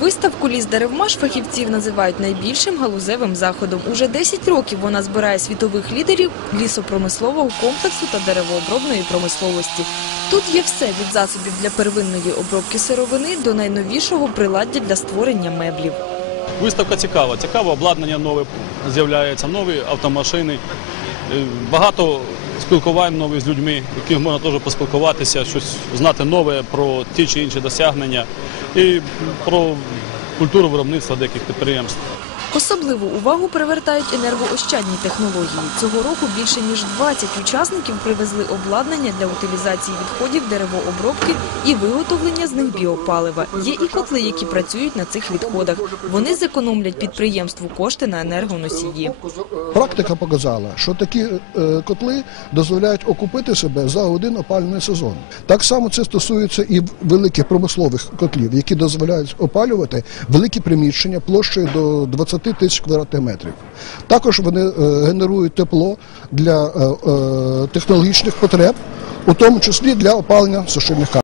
Виставку «Ліс деревмаш» фахівців називають найбільшим галузевим заходом. Уже 10 років вона збирає світових лідерів лісопромислового комплексу та деревообробної промисловості. Тут є все від засобів для первинної обробки сировини до найновішого приладдя для створення меблів. Виставка цікава. Цікаве обладнання нове з'являється, нові автомашини. Е, Багато спілкувань нових з людьми, яких можна теж поспілкуватися, щось знати нове про ті чи інші досягнення і про культуру виробництва деяких підприємств. Особливу увагу привертають енергоощадні технології. Цього року більше ніж 20 учасників привезли обладнання для утилізації відходів деревообробки і виготовлення з них біопалива. Є і котли, які працюють на цих відходах. Вони зекономлять підприємству кошти на енергоносії. Практика показала, що такі е, котли дозволяють окупити себе за один опалювальний сезон. Так само це стосується і великих промислових котлів, які дозволяють опалювати великі приміщення площею до 20 тисяч квадратних метрів. Також вони е, генерують тепло для е, е, технологічних потреб, у тому числі для опалення сушильних камер.